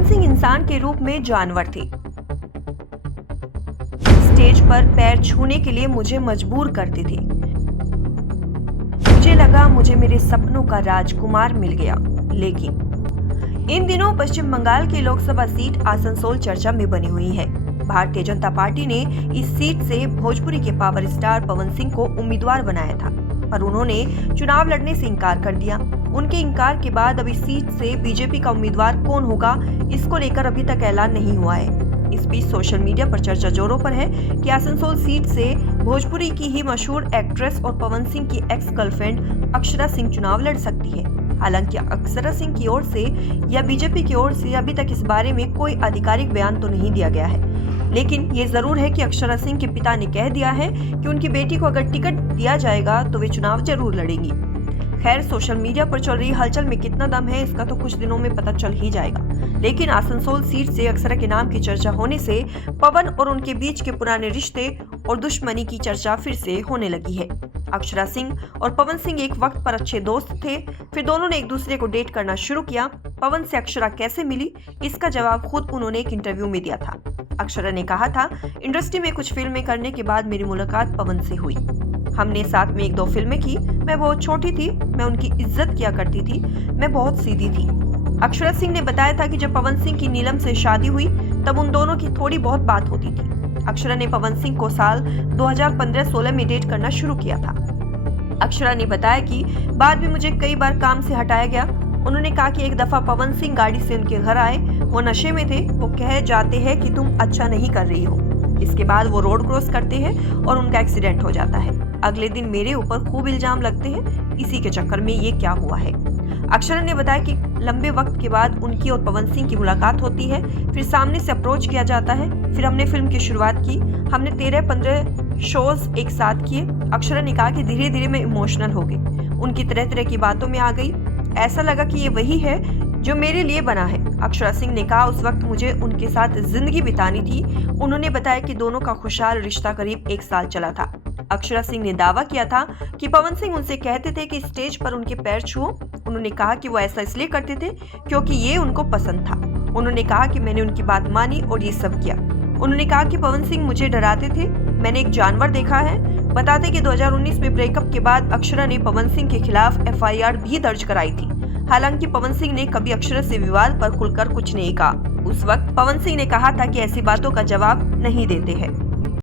पवन सिंह इंसान के रूप में जानवर थे। स्टेज पर पैर छूने के लिए मुझे मजबूर करते थे। मुझे लगा मुझे मेरे सपनों का राजकुमार मिल गया। लेकिन इन दिनों पश्चिम बंगाल की लोकसभा सीट आसनसोल चर्चा में बनी हुई है। भारतीय जनता पार्टी ने इस सीट से भोजपुरी के पावर स्टार पवन सिंह को उम्मीदवार बनाया था, पर उन्होंने चुनाव लड़ने से इनकार कर दिया। उनके इनकार के बाद अब इस सीट से बीजेपी का उम्मीदवार कौन होगा, इसको लेकर अभी तक ऐलान नहीं हुआ है। इस बीच सोशल मीडिया पर चर्चा जोरों पर है कि आसनसोल सीट से भोजपुरी की ही मशहूर एक्ट्रेस और पवन सिंह की एक्स गर्लफ्रेंड अक्षरा सिंह चुनाव लड़ सकती है। हालांकि अक्षरा सिंह की ओर से या बीजेपी की ओर से अभी तक इस बारे में कोई आधिकारिक बयान तो नहीं दिया गया है, लेकिन ये जरूर है कि अक्षरा सिंह के पिता ने कह दिया है कि उनकी बेटी को अगर टिकट दिया जाएगा तो वे चुनाव जरूर लड़ेंगी। खैर, सोशल मीडिया पर चल रही हलचल में कितना दम है इसका तो कुछ दिनों में पता चल ही जाएगा, लेकिन आसनसोल सीट से अक्षरा के नाम की चर्चा होने से पवन और उनके बीच के पुराने रिश्ते और दुश्मनी की चर्चा फिर से होने लगी है। अक्षरा सिंह और पवन सिंह एक वक्त पर अच्छे दोस्त थे, फिर दोनों ने एक दूसरे को डेट करना शुरू किया। पवन से अक्षरा कैसे मिली, इसका जवाब खुद उन्होंने एक इंटरव्यू में दिया था। अक्षरा ने कहा था, इंडस्ट्री में कुछ फिल्में करने के बाद मेरी मुलाकात पवन से हुई। हमने साथ में 1-2 फिल्में की। मैं बहुत छोटी थी, मैं उनकी इज्जत किया करती थी, मैं बहुत सीधी थी। अक्षरा सिंह ने बताया था कि जब पवन सिंह की नीलम से शादी हुई तब उन दोनों की थोड़ी बहुत बात होती थी। अक्षरा ने पवन सिंह को साल 2015-16 में डेट करना शुरू किया था। अक्षरा ने बताया कि बाद में मुझे कई बार काम से हटाया गया। उन्होंने कहा कि एक दफा पवन सिंह गाड़ी से उनके घर आए, वो नशे में थे, वो कह जाते हैं कि तुम अच्छा नहीं कर रही हो। इसके बाद वो रोड क्रॉस करते हैं और उनका एक्सीडेंट हो जाता है। अगले दिन मेरे ऊपर खूब इल्जाम लगते हैं, इसी के चक्कर में ये क्या हुआ है। अक्षरा ने बताया कि लंबे वक्त के बाद उनकी और पवन सिंह की मुलाकात होती है, फिर सामने से अप्रोच किया जाता है। फिर हमने फिल्म की शुरुआत की, हमने 13-15 शोज एक साथ किए। अक्षरा ने कहा कि धीरे धीरे मैं इमोशनल हो गई, उनकी तरह तरह की बातों में आ गई, ऐसा लगा कि ये वही है जो मेरे लिए बना है। अक्षरा सिंह ने कहा, उस वक्त मुझे उनके साथ जिंदगी बितानी थी। उन्होंने बताया कि दोनों का खुशहाल रिश्ता करीब 1 साल चला था। अक्षरा सिंह ने दावा किया था कि पवन सिंह उनसे कहते थे कि स्टेज पर उनके पैर छुओ। उन्होंने कहा कि वो ऐसा इसलिए करते थे क्योंकि ये उनको पसंद था। उन्होंने कहा कि मैंने उनकी बात मानी और ये सब किया। उन्होंने कहा कि पवन सिंह मुझे डराते थे, मैंने एक जानवर देखा है। बताते कि 2019 में ब्रेकअप के बाद अक्षरा ने पवन सिंह के खिलाफ FIR भी दर्ज कराई थी। हालांकि पवन सिंह ने कभी अक्षरा से विवाद पर खुलकर कुछ नहीं कहा। उस वक्त पवन सिंह ने कहा था कि ऐसी बातों का जवाब नहीं देते हैं।